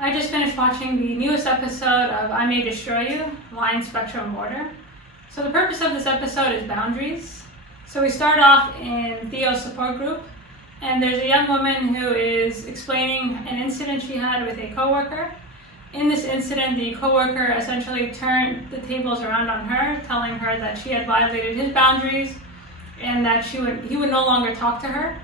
I just finished watching the newest episode of I May Destroy You, Line, Spectrum, Border. So the purpose of this episode is boundaries. So we start off in Theo's support group, and there's a young woman who is explaining an incident she had with a coworker. In this incident, the coworker essentially turned the tables around on her, telling her that she had violated his boundaries and that he would no longer talk to her.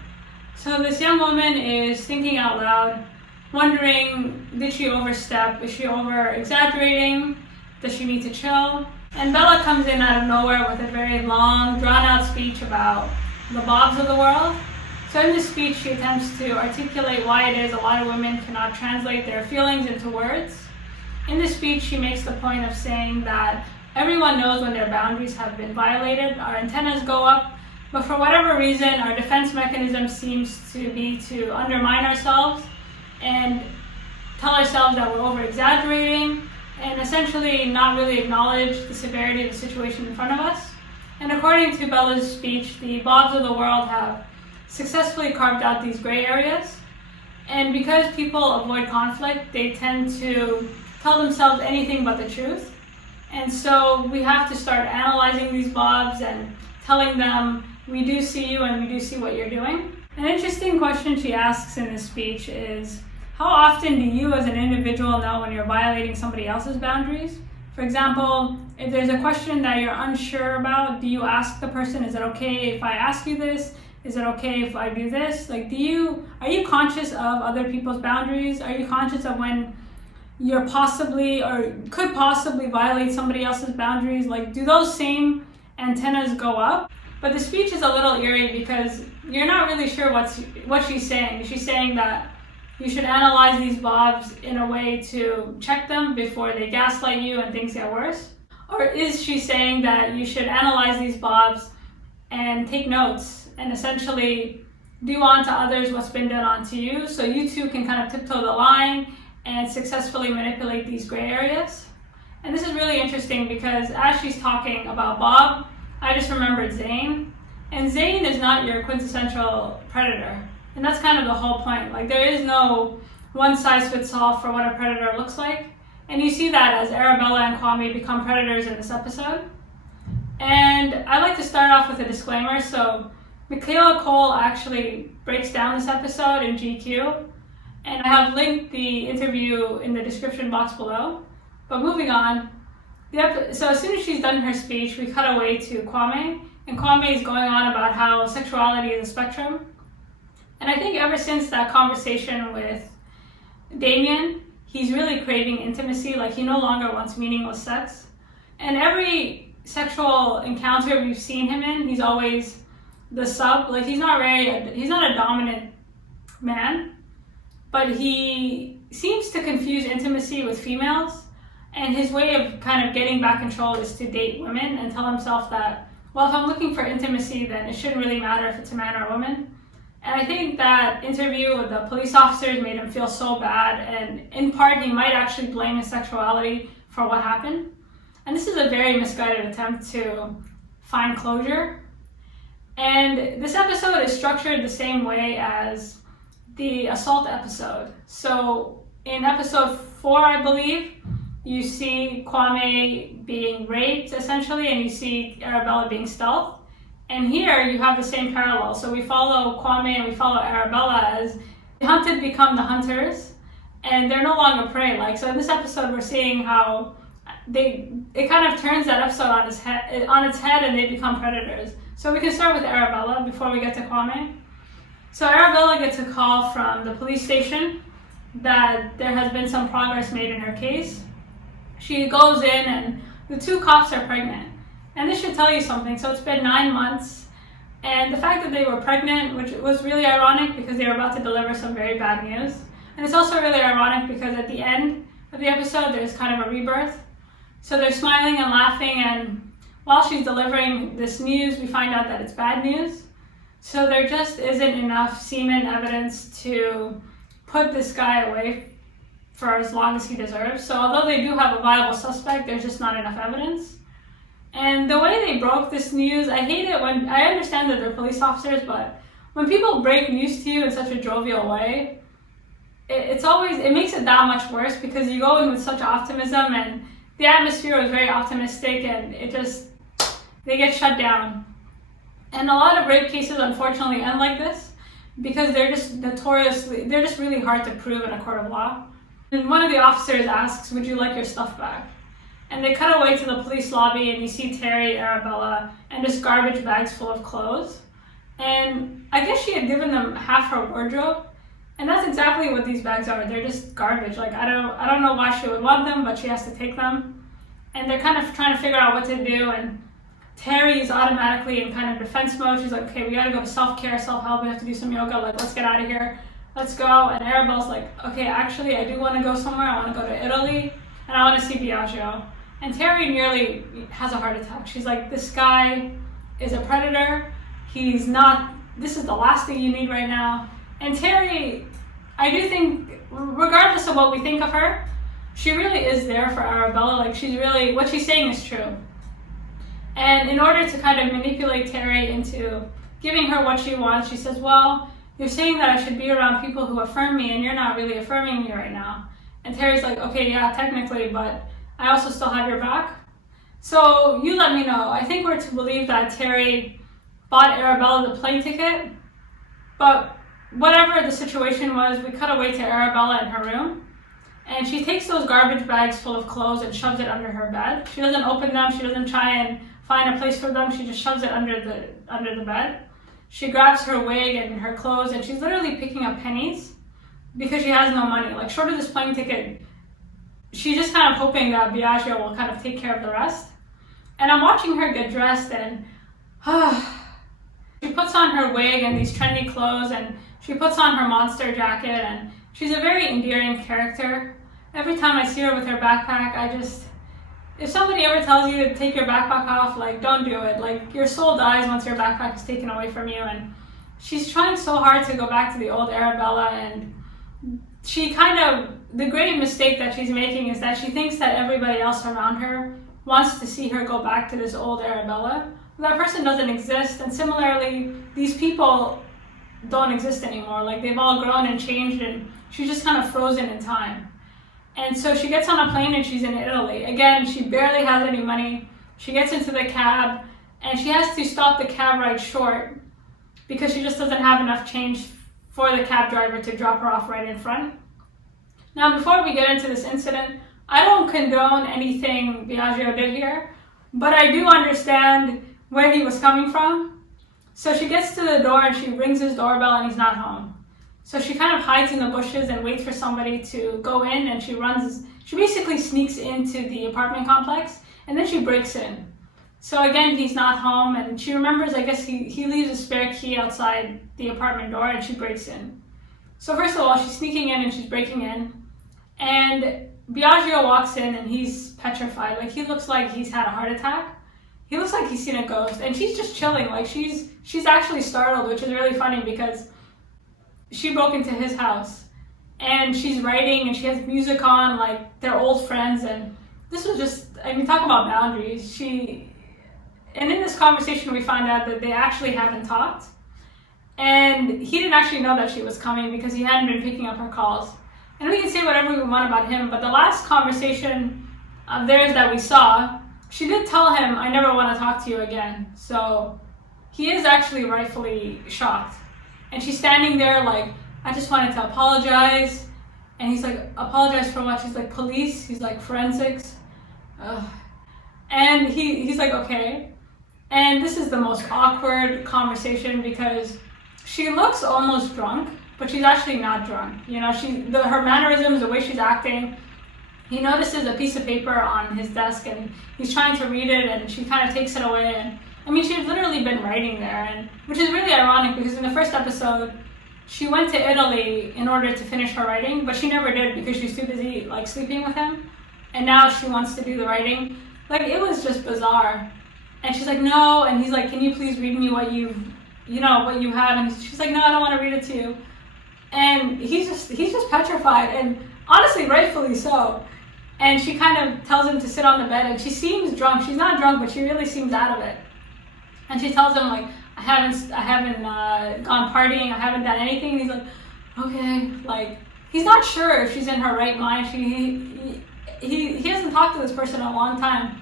So this young woman is thinking out loud, wondering, did she overstep? Is she over-exaggerating? Does she need to chill? And Bella comes in out of nowhere with a very long, drawn-out speech about the Bobs of the world. So in this speech, she attempts to articulate why it is a lot of women cannot translate their feelings into words. In this speech, she makes the point of saying that everyone knows when their boundaries have been violated, our antennas go up, but for whatever reason, our defense mechanism seems to be to undermine ourselves and tell ourselves that we're over-exaggerating and essentially not really acknowledge the severity of the situation in front of us. And according to Bella's speech, the Bobs of the world have successfully carved out these gray areas. And because people avoid conflict, they tend to tell themselves anything but the truth. And so we have to start analyzing these Bobs and telling them, we do see you and we do see what you're doing. An interesting question she asks in this speech is, how often do you as an individual know when you're violating somebody else's boundaries? For example, if there's a question that you're unsure about, do you ask the person, is it okay if I ask you this? Is it okay if I do this? Like, are you conscious of other people's boundaries? Are you conscious of when you're possibly or could possibly violate somebody else's boundaries? Like, do those same antennas go up? But the speech is a little eerie because you're not really sure what she's saying. She's saying that you should analyze these Bobs in a way to check them before they gaslight you and things get worse? Or is she saying that you should analyze these Bobs and take notes and essentially do unto others what's been done onto you, so you too can kind of tiptoe the line and successfully manipulate these gray areas? And this is really interesting because as she's talking about Bob, I just remembered Zane. And Zane is not your quintessential predator. And that's kind of the whole point. Like, there is no one-size-fits-all for what a predator looks like. And you see that as Arabella and Kwame become predators in this episode. And I'd like to start off with a disclaimer. So Michaela Coel actually breaks down this episode in GQ. And I have linked the interview in the description box below. But moving on, so as soon as she's done her speech, we cut away to Kwame. And Kwame is going on about how sexuality is a spectrum. And I think ever since that conversation with Damien, he's really craving intimacy. Like, he no longer wants meaningless sex. And every sexual encounter we've seen him in, he's always the sub. Like, he's not a dominant man, but he seems to confuse intimacy with females. And his way of kind of getting back control is to date women and tell himself that, well, if I'm looking for intimacy, then it shouldn't really matter if it's a man or a woman. And I think that interview with the police officers made him feel so bad, and in part he might actually blame his sexuality for what happened. And this is a very misguided attempt to find closure. And this episode is structured the same way as the assault episode. So in episode 4, I believe, you see Kwame being raped essentially, and you see Arabella being stealth. And here you have the same parallel. So we follow Kwame and we follow Arabella as the hunted become the hunters, and they're no longer prey. Like, so in this episode, we're seeing how it kind of turns that episode on its head, and they become predators. So we can start with Arabella before we get to Kwame. So Arabella gets a call from the police station that there has been some progress made in her case. She goes in, and the 2 cops are pregnant. And this should tell you something. So it's been 9 months, and the fact that they were pregnant, which was really ironic because they were about to deliver some very bad news. And it's also really ironic because at the end of the episode, there's kind of a rebirth. So they're smiling and laughing, and while she's delivering this news, we find out that it's bad news. So there just isn't enough semen evidence to put this guy away for as long as he deserves. So although they do have a viable suspect, there's just not enough evidence. And the way they broke this news, I hate it when, I understand that they're police officers, but when people break news to you in such a jovial way, it makes it that much worse because you go in with such optimism and the atmosphere was very optimistic and they get shut down. And a lot of rape cases unfortunately end like this because they're just really hard to prove in a court of law. And one of the officers asks, "Would you like your stuff back?" And they cut away to the police lobby and you see Terry, Arabella, and just garbage bags full of clothes. And I guess she had given them half her wardrobe. And that's exactly what these bags are. They're just garbage. Like I don't know why she would want them, but she has to take them. And they're kind of trying to figure out what to do. And Terry is automatically in kind of defense mode. She's like, "Okay, we gotta go to self-care, self-help. We have to do some yoga. Like, let's get out of here. Let's go." And Arabella's like, "Okay, actually, I do want to go somewhere. I want to go to Italy, and I want to see Biagio." And Terry nearly has a heart attack. She's like, "This guy is a predator. He's not. This is the last thing you need right now." And Terry, I do think, regardless of what we think of her, she really is there for Arabella. Like what she's saying is true. And in order to kind of manipulate Terry into giving her what she wants, she says, "Well, you're saying that I should be around people who affirm me and you're not really affirming me right now." And Terry's like, "Okay, yeah, technically, but I also still have your back. So you let me know." I think we're to believe that Terry bought Arabella the plane ticket, but whatever the situation was, we cut away to Arabella in her room, and she takes those garbage bags full of clothes and shoves it under her bed. She doesn't open them, she doesn't try and find a place for them, she just shoves it under the bed. She grabs her wig and her clothes, and she's literally picking up pennies because she has no money. Like, short of this plane ticket, she's just kind of hoping that Biagio will kind of take care of the rest. And I'm watching her get dressed, and she puts on her wig and these trendy clothes, and she puts on her monster jacket, and she's a very endearing character. Every time I see her with her backpack, if somebody ever tells you to take your backpack off, like, don't do it. Like, your soul dies once your backpack is taken away from you. And she's trying so hard to go back to the old Arabella, and the great mistake that she's making is that she thinks that everybody else around her wants to see her go back to this old Arabella. That person doesn't exist, and similarly, these people don't exist anymore. Like, they've all grown and changed, and she's just kind of frozen in time. And so she gets on a plane and she's in Italy. Again, she barely has any money. She gets into the cab and she has to stop the cab ride short because she just doesn't have enough change for the cab driver to drop her off right in front. Now, before we get into this incident, I don't condone anything Biagio did here, but I do understand where he was coming from. So she gets to the door and she rings his doorbell and he's not home. So she kind of hides in the bushes and waits for somebody to go in, and she basically sneaks into the apartment complex, and then she breaks in. So again, he's not home, and she remembers, I guess he leaves a spare key outside the apartment door, and she breaks in. So first of all, she's sneaking in and she's breaking in, and Biagio walks in and he's petrified. Like, he looks like he's had a heart attack. He looks like he's seen a ghost, and she's just chilling. Like, she's actually startled, which is really funny because she broke into his house and she's writing and she has music on, like they're old friends, and this was just, talk about boundaries. And in this conversation we find out that they actually haven't talked, and he didn't actually know that she was coming because he hadn't been picking up her calls. And we can say whatever we want about him, but the last conversation of theirs that we saw, she did tell him, "I never want to talk to you again." So he is actually rightfully shocked. And she's standing there like, "I just wanted to apologize." And he's like, "Apologize for what?" She's like, "Police." He's like, "Forensics." And he's like, "Okay." And this is the most awkward conversation because she looks almost drunk, but she's actually not drunk. You know, her mannerisms, the way she's acting. He notices a piece of paper on his desk and he's trying to read it, and she kind of takes it away. And she's literally been writing there, and which is really ironic because in the first episode, she went to Italy in order to finish her writing, but she never did because she was too busy like sleeping with him. And now she wants to do the writing. Like, it was just bizarre. And she's like, "No," and he's like, "Can you please read me what you have?" And she's like, "No, I don't want to read it to you." And he's just petrified, and honestly, rightfully so. And she kind of tells him to sit on the bed, and she seems drunk. She's not drunk, but she really seems out of it. And she tells him, like, I haven't gone partying, I haven't done anything. And he's like, "Okay," like, he's not sure if she's in her right mind. He hasn't talked to this person in a long time.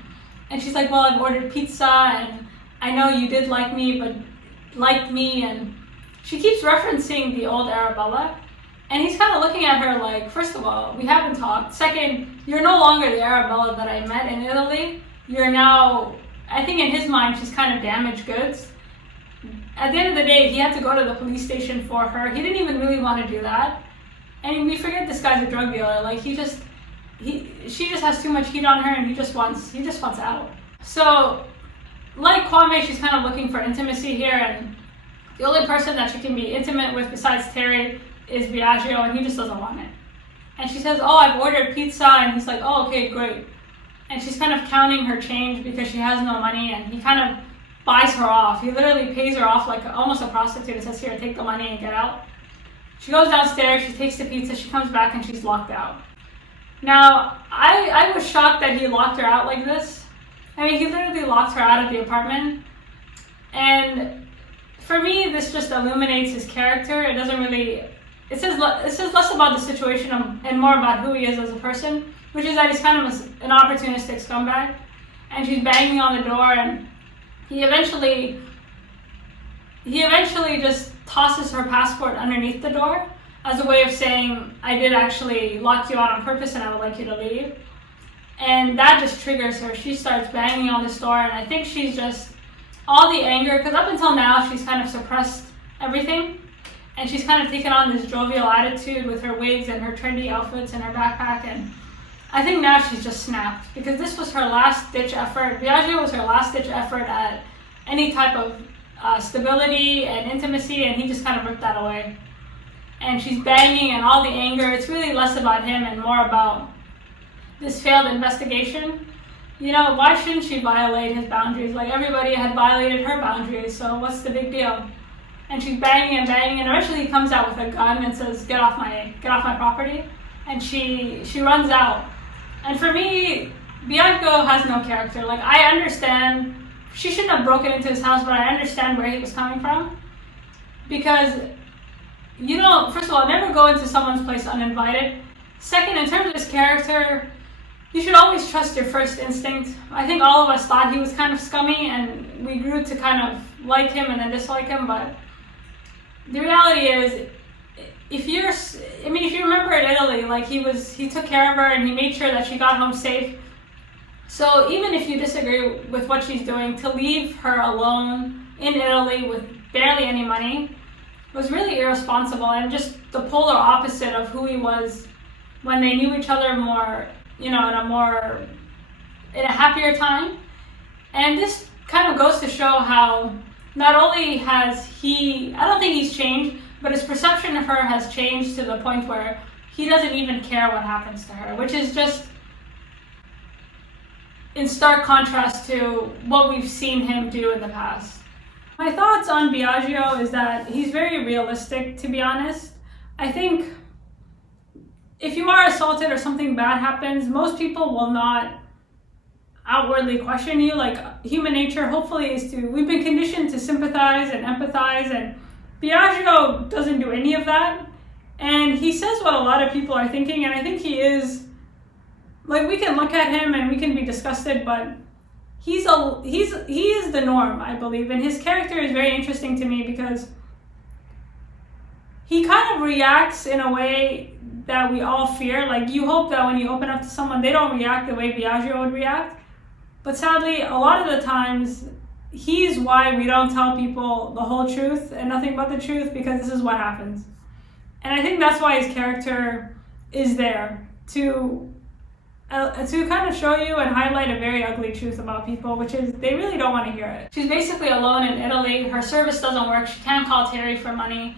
And she's like, well, I've ordered pizza, and I know you did like me, but like me, and she keeps referencing the old Arabella. And he's kind of looking at her like, first of all, we haven't talked. Second, you're no longer the Arabella that I met in Italy. You're now, I think in his mind, she's kind of damaged goods. At the end of the day, he had to go to the police station for her. He didn't even really want to do that. And we forget this guy's a drug dealer. Like she just has too much heat on her, and he just wants out. So, like Kwame, she's kind of looking for intimacy here, and the only person that she can be intimate with besides Terry is Biagio, and he just doesn't want it. And she says, oh, I've ordered pizza, and he's like, oh, okay, great. And she's kind of counting her change because she has no money, and he kind of buys her off. He literally pays her off like almost a prostitute and says, here, take the money and get out. She goes downstairs, she takes the pizza, she comes back, and she's locked out. Now, I was shocked that he locked her out like this. I mean, he literally locked her out of the apartment. And for me, this just illuminates his character. It doesn't really, it says less about the situation and more about who he is as a person, which is that he's kind of an opportunistic scumbag. And she's banging on the door, and he eventually just tosses her passport underneath the door as a way of saying, I did actually lock you out on purpose and I would like you to leave. And that just triggers her. She starts banging on this door, and I think she's just, all the anger, because up until now she's kind of suppressed everything, and she's kind of taken on this jovial attitude with her wigs and her trendy outfits and her backpack, and I think now she's just snapped, because this was her last-ditch effort. Biagio was her last-ditch effort at any type of stability and intimacy, and he just kind of ripped that away. And she's banging, and all the anger, it's really less about him and more about this failed investigation. You know, why shouldn't she violate his boundaries? Like, everybody had violated her boundaries, so what's the big deal? And she's banging, and eventually he comes out with a gun and says, get off my property. And she runs out. And for me, Biagio has no character. Like, I understand, she shouldn't have broken into his house, but I understand where he was coming from. Because, you know, first of all, never go into someone's place uninvited. Second, in terms of his character, you should always trust your first instinct. I think all of us thought he was kind of scummy, and we grew to kind of like him and then dislike him, but the reality is, if you remember in Italy, like he took care of her and he made sure that she got home safe. So even if you disagree with what she's doing, to leave her alone in Italy with barely any money was really irresponsible, and just the polar opposite of who he was when they knew each other more, you know, in a happier time. And this kind of goes to show how not only has I don't think he's changed, but his perception of her has changed to the point where he doesn't even care what happens to her, which is just in stark contrast to what we've seen him do in the past. My thoughts on Biagio is that he's very realistic, to be honest. I think if you are assaulted or something bad happens, most people will not outwardly question you. Like, human nature, hopefully, we've been conditioned to sympathize and empathize, and Biagio doesn't do any of that. And he says what a lot of people are thinking, and I think he is, like, we can look at him and we can be disgusted, but he is the norm, I believe. And his character is very interesting to me because he kind of reacts in a way that we all fear. Like, you hope that when you open up to someone, they don't react the way Biagio would react. But sadly, a lot of the times, he's why we don't tell people the whole truth and nothing but the truth, because this is what happens. And I think that's why his character is there, to kind of show you and highlight a very ugly truth about people, which is they really don't want to hear it. She's basically alone in Italy. Her service doesn't work. She can't call Terry for money.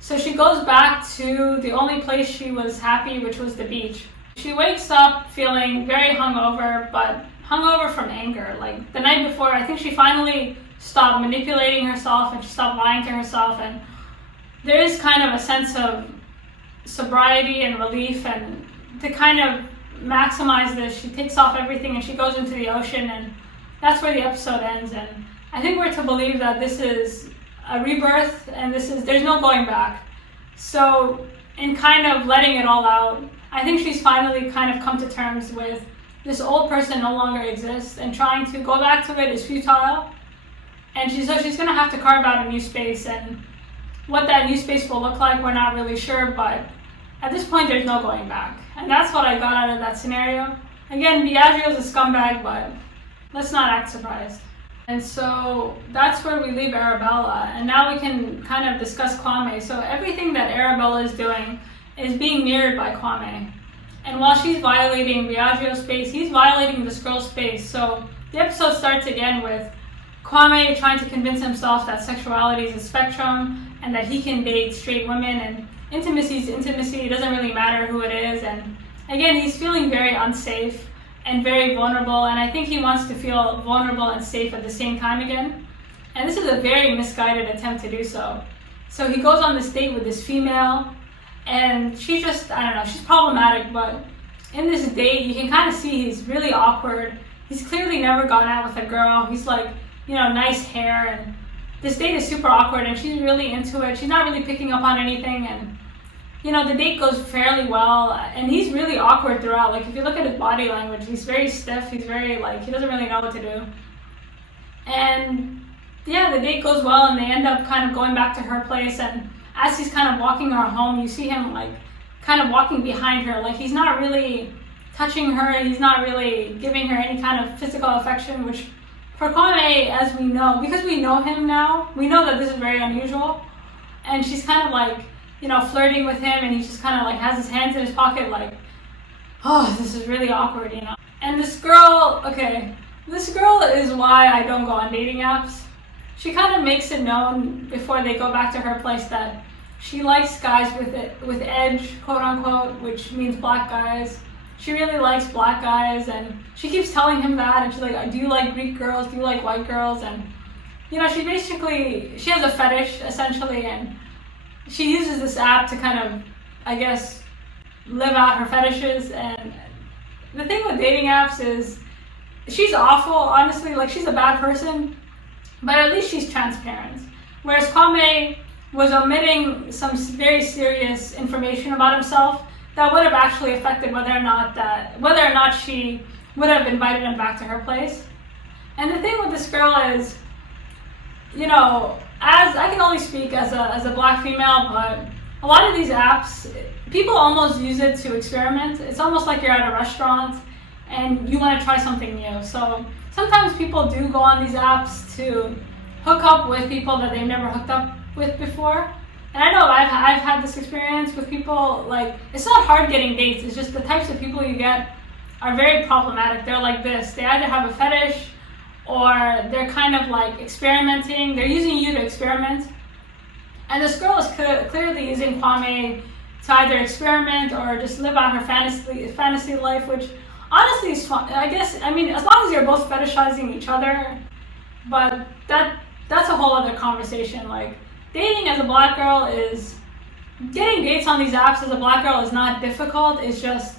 So she goes back to the only place she was happy, which was the beach. She wakes up feeling very hungover, but hungover from anger. Like, the night before, I think she finally stopped manipulating herself and she stopped lying to herself, and there is kind of a sense of sobriety and relief, and to kind of maximize this, she takes off everything and she goes into the ocean, and that's where the episode ends. And I think we're to believe that this is a rebirth, and there's no going back. So in kind of letting it all out. I think she's finally kind of come to terms with this old person no longer exists, and trying to go back to it is futile. And she's going to have to carve out a new space, and what that new space will look like, we're not really sure, but at this point, there's no going back. And that's what I got out of that scenario. Again, Biagio's a scumbag, but let's not act surprised. And so that's where we leave Arabella, and now we can kind of discuss Kwame. So everything that Arabella is doing is being mirrored by Kwame. And while she's violating Biagio's space, he's violating this girl's space. So the episode starts again with Kwame trying to convince himself that sexuality is a spectrum and that he can date straight women, and intimacy is intimacy, it doesn't really matter who it is. And again, he's feeling very unsafe and very vulnerable, and I think he wants to feel vulnerable and safe at the same time again. And this is a very misguided attempt to do so. So he goes on this date with this female, and she just, I don't know, she's problematic, but in this date, you can kind of see he's really awkward. He's clearly never gone out with a girl. He's like, nice hair, and this date is super awkward, and she's really into it. She's not really picking up on anything, and the date goes fairly well, and he's really awkward throughout. Like, if you look at his body language, he's very stiff. He's very, he doesn't really know what to do. And yeah, the date goes well, and they end up kind of going back to her place, and as he's kind of walking her home, you see him kind of walking behind her. Like, he's not really touching her. He's not really giving her any kind of physical affection, which for Kwame, as we know, because we know him now, we know that this is very unusual. And she's kind of flirting with him, and he just kind of has his hands in his pocket oh, this is really awkward, And this girl is why I don't go on dating apps. She kind of makes it known before they go back to her place that she likes guys with edge, quote unquote, which means black guys. She really likes black guys, and she keeps telling him that, and she's like, do you like Greek girls? Do you like white girls? And she has a fetish, essentially, and she uses this app to kind of, I guess, live out her fetishes. And the thing with dating apps is she's awful, honestly. She's a bad person, but at least she's transparent. Whereas Kwame was omitting some very serious information about himself that would have actually affected whether or not she would have invited him back to her place. And the thing with this girl is, as I can only speak as a black female, but a lot of these apps, people almost use it to experiment. It's almost like you're at a restaurant and you want to try something new. So sometimes people do go on these apps to hook up with people that they've never hooked up with before. And I know I've had this experience with people. It's not hard getting dates, it's just the types of people you get are very problematic. They're like this. They either have a fetish, or they're kind of experimenting. They're using you to experiment. And this girl is clearly using Kwame to either experiment or just live out her fantasy life, which honestly is fun. I guess, as long as you're both fetishizing each other, but that's a whole other conversation. Dating as a black girl getting dates on these apps as a black girl is not difficult. It's just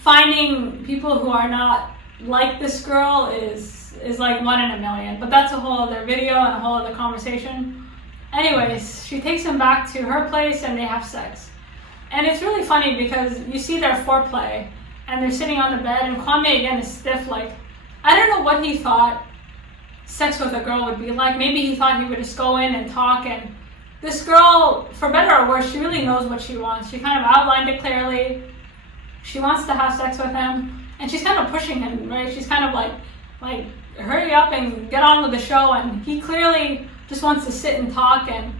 finding people who are not like this girl is 1 in a million. But that's a whole other video and a whole other conversation. Anyways, she takes him back to her place and they have sex. And it's really funny because you see their foreplay and they're sitting on the bed, and Kwame again is stiff. I don't know what he thought sex with a girl would be like. Maybe he thought he would just go in and talk, and this girl, for better or worse, she really knows what she wants. She kind of outlined it clearly. She wants to have sex with him, and she's kind of pushing him, right? She's kind of like hurry up and get on with the show, and he clearly just wants to sit and talk, and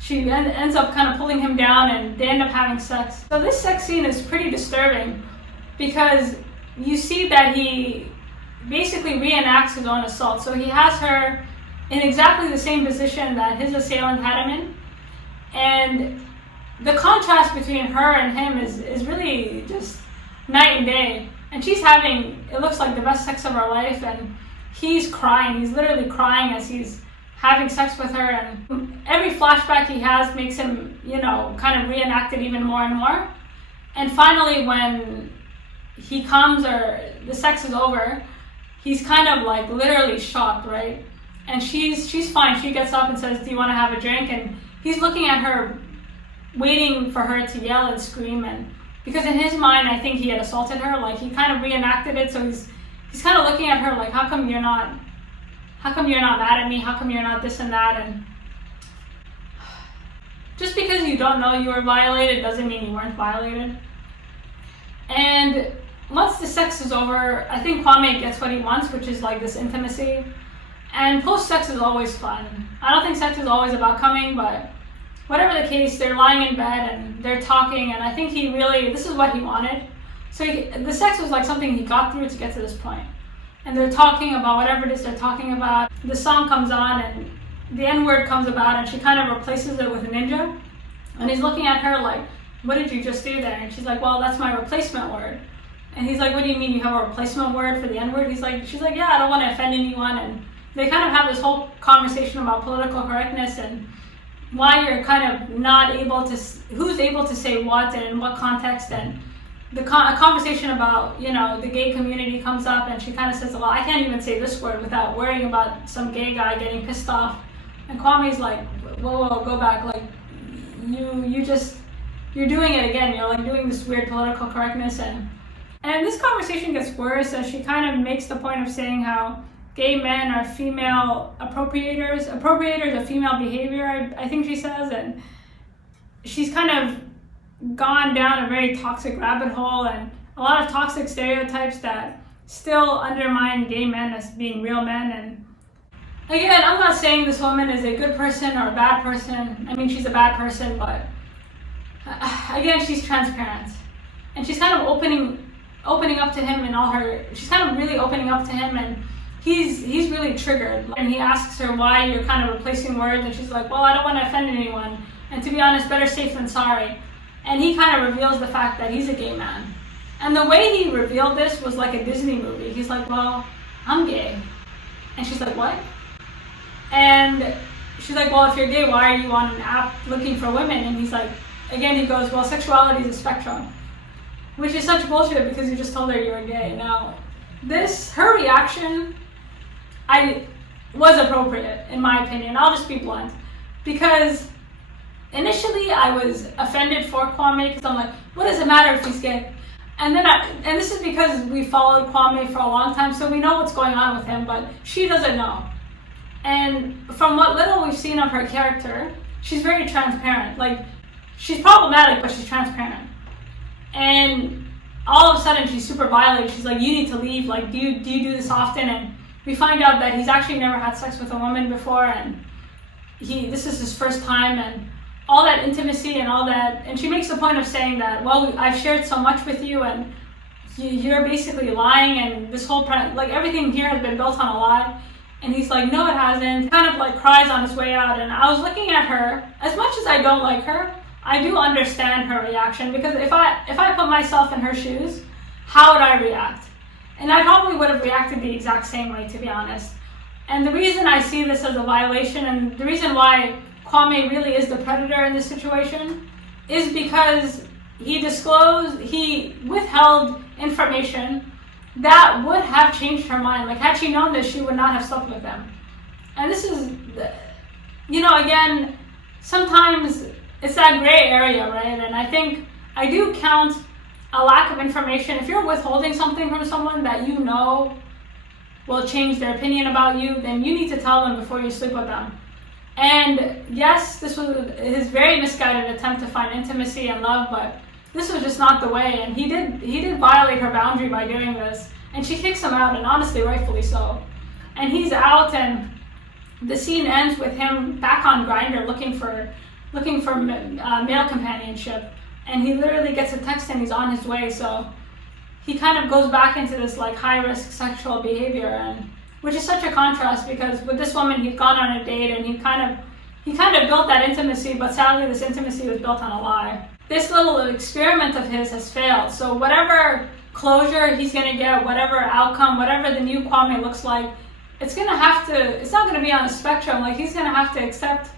she ends up kind of pulling him down, and they end up having sex. So this sex scene is pretty disturbing because you see that he basically reenacts his own assault. So he has her in exactly the same position that his assailant had him in. And the contrast between her and him is really just night and day. And she's having, it looks like, the best sex of her life, and he's crying. He's literally crying as he's having sex with her, and every flashback he has makes him, kind of reenact it even more and more. And finally, when he comes or the sex is over, he's kind of literally shocked, right? And she's fine. She gets up and says, "Do you want to have a drink?" And he's looking at her waiting for her to yell and scream, and because in his mind, I think he had assaulted her. Like, he kind of reenacted it, so he's kind of looking at her like, how come you're not mad at me? How come you're not this and that? And just because you don't know you were violated doesn't mean you weren't violated. And once the sex is over, I think Kwame gets what he wants, which is like this intimacy. And post-sex is always fun. I don't think sex is always about coming, but whatever the case, they're lying in bed and they're talking, and I think this is what he wanted. So the sex was like something he got through to get to this point. And they're talking about whatever it is they're talking about. The song comes on and the N-word comes about, and she kind of replaces it with a ninja. And he's looking at her like, what did you just do there? And she's like, well, that's my replacement word. And he's like, what do you mean you have a replacement word for the N-word? She's like, yeah, I don't want to offend anyone. And they kind of have this whole conversation about political correctness and why you're kind of not able to, who's able to say what and in what context. And a conversation about, the gay community comes up, and she kind of says, well, I can't even say this word without worrying about some gay guy getting pissed off. And Kwame's like, whoa, go back. Like, you're doing it again. You're like doing this weird political correctness. And this conversation gets worse as she kind of makes the point of saying how gay men are female appropriators of female behavior, I think she says. And she's kind of gone down a very toxic rabbit hole and a lot of toxic stereotypes that still undermine gay men as being real men. And again, I'm not saying this woman is a good person or a bad person. I mean, she's a bad person, but again, she's transparent. And she's kind of opening up to him she's kind of really opening up to him, and he's really triggered. And he asks her why you're kind of replacing words, and she's like, well, I don't want to offend anyone. And to be honest, better safe than sorry. And he kind of reveals the fact that he's a gay man. And the way he revealed this was like a Disney movie. He's like, well, I'm gay. And she's like, what? And she's like, well, if you're gay, why are you on an app looking for women? And he's like, again, he goes, well, sexuality is a spectrum. Which is such bullshit because you just told her you were gay. Now, her reaction, was appropriate, in my opinion. I'll just be blunt. Because initially I was offended for Kwame because I'm like, what does it matter if he's gay? And this is because we followed Kwame for a long time, so we know what's going on with him, but she doesn't know. And from what little we've seen of her character, she's very transparent. Like, she's problematic, but she's transparent. And all of a sudden she's super violent. She's like, you need to leave. Like, do you do this often? And we find out that he's actually never had sex with a woman before, and this is his first time, and all that intimacy and all that. And she makes the point of saying that, well, I've shared so much with you, and you're basically lying, and this whole everything here has been built on a lie. And he's like, no, it hasn't. Kind of like cries on his way out. And I was looking at her. As much as I don't like her, I do understand her reaction, because if I put myself in her shoes, how would I react? And I probably would have reacted the exact same way, to be honest. And the reason I see this as a violation, and the reason why Kwame really is the predator in this situation, is because he withheld information that would have changed her mind. Like, had she known this, she would not have slept with him. And this is, again, sometimes it's that gray area, right? And I think I do count a lack of information. If you're withholding something from someone that you know will change their opinion about you, then you need to tell them before you sleep with them. And yes, this was his very misguided attempt to find intimacy and love, but this was just not the way. And he did violate her boundary by doing this. And she kicks him out, and honestly, rightfully so. And he's out, and the scene ends with him back on Grindr looking for male companionship. And he literally gets a text and he's on his way. So he kind of goes back into this like high-risk sexual behavior, and which is such a contrast, because with this woman he'd gone on a date and he kind of built that intimacy, but sadly this intimacy was built on a lie. This little experiment of his has failed. So whatever closure he's gonna get, whatever outcome, whatever the new Kwame looks like, it's not gonna be on a spectrum. Like, he's gonna have to accept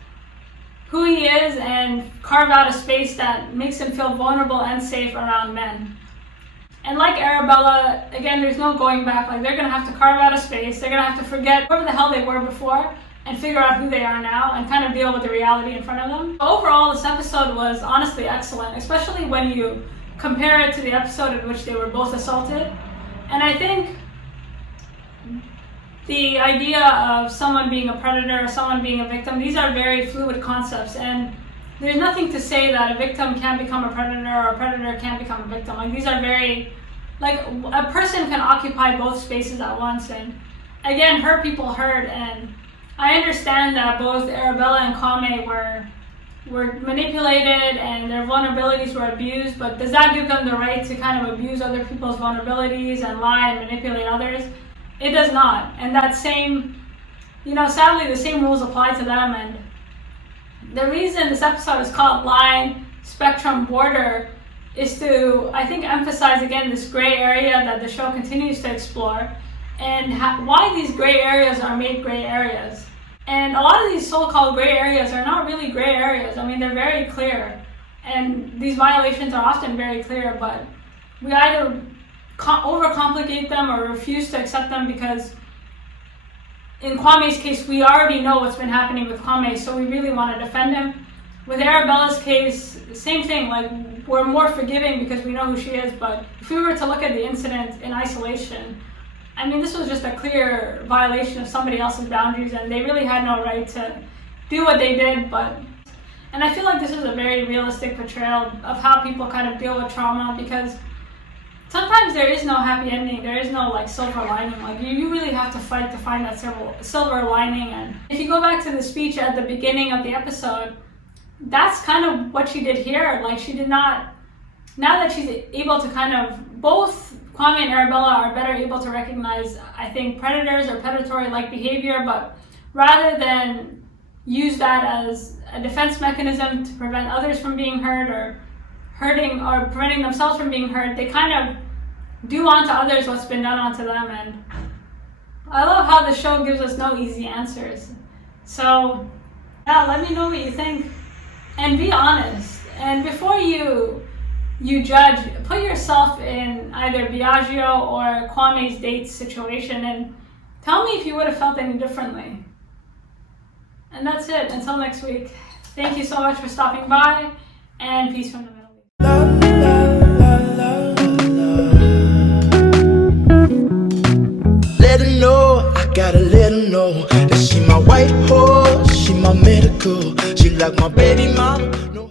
who he is and carve out a space that makes him feel vulnerable and safe around men. And like Arabella, again, there's no going back. Like, they're gonna have to carve out a space. They're gonna have to forget whoever the hell they were before and figure out who they are now and kind of deal with the reality in front of them. Overall, this episode was honestly excellent, especially when you compare it to the episode in which they were both assaulted. And I think the idea of someone being a predator or someone being a victim, these are very fluid concepts, and there's nothing to say that a victim can't become a predator or a predator can't become a victim. Like, these are very, like, a person can occupy both spaces at once, and again, hurt people hurt. And I understand that both Arabella and Kwame were manipulated and their vulnerabilities were abused, but does that give them the right to kind of abuse other people's vulnerabilities and lie and manipulate others? It does not. And that same, sadly, the same rules apply to them. And the reason this episode is called Line, Spectrum, Border is to, I think, emphasize again this gray area that the show continues to explore, and why these gray areas are made gray areas. And a lot of these so-called gray areas are not really gray areas. I mean, they're very clear, and these violations are often very clear, but we either overcomplicate them or refuse to accept them, because in Kwame's case, we already know what's been happening with Kwame, so we really want to defend him. With Arabella's case, same thing, like, we're more forgiving because we know who she is, but if we were to look at the incident in isolation, I mean, this was just a clear violation of somebody else's boundaries, and they really had no right to do what they did. And I feel like this is a very realistic portrayal of how people kind of deal with trauma, because sometimes there is no happy ending, there is no like silver lining. Like, you really have to fight to find that silver lining. And if you go back to the speech at the beginning of the episode, that's kind of what she did here. Like, she did not, now that she's able to kind of, both Kwame and Arabella are better able to recognize, I think, predators or predatory-like behavior, but rather than use that as a defense mechanism to prevent others from being hurt or hurting or preventing themselves from being hurt, they kind of do unto others what's been done unto them. And I love how the show gives us no easy answers. So yeah, let me know what you think and be honest. And before you judge, put yourself in either Biagio or Kwame's date situation and tell me if you would have felt any differently. And that's it. Until next week. Thank you so much for stopping by, and peace from the Middle East. Let her know, I gotta let her know that she my white horse, she my medical, she like my baby.